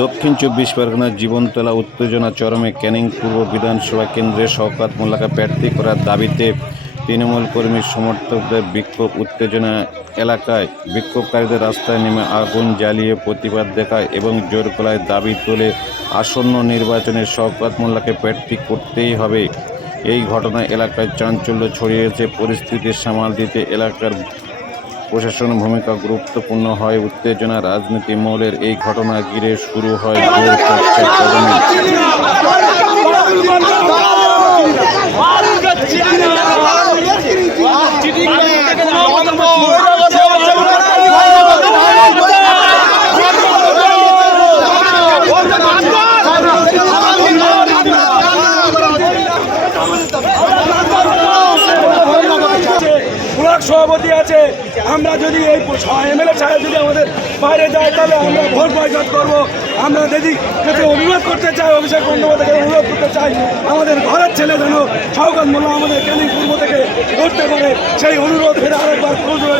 দক্ষিণ চব্বিশ পরগনার জীবনতলা উত্তেজনা চরমে। ক্যানিং পূর্ব বিধানসভা কেন্দ্রে শওকত মোল্লাকে প্রার্থী করার দাবিতে তৃণমূল কর্মী সমর্থকদের বিক্ষোভ। উত্তেজনা এলাকায় বিক্ষোভকারীদের রাস্তায় নেমে আগুন জ্বালিয়ে প্রতিবাদ দেখায় এবং জোর গলায় দাবি তোলে আসন্ন নির্বাচনে শওকত মোল্লাকে প্রার্থী করতেই হবে। এই ঘটনায় এলাকায় চাঞ্চল্য ছড়িয়েছে। পরিস্থিতি সামাল দিতে এলাকার প্রশাসনের ভূমিকা গুরুত্বপূর্ণ হয়। উত্তেজনা রাজনীতি মহলের এই ঘটনা ঘিরে শুরু হয় জোর চর্চা। সভাপতি আছে, আমরা যদি এই এমএলএ সাহেব যদি আমাদের বাইরে যায় তাহলে আমরা ভোট বয়কট করবো। আমরা দিদি কাছে অনুরোধ করতে চাই, অভিষেক বন্দ্যোপাধ্যায়কে অনুরোধ করতে চাই, আমাদের ঘরের ছেলে যেন শওকত মোল্লা আমাদের ক্যানিং পূর্ব থেকে করতে পারে, সেই অনুরোধ ফের আরেকবার করবে।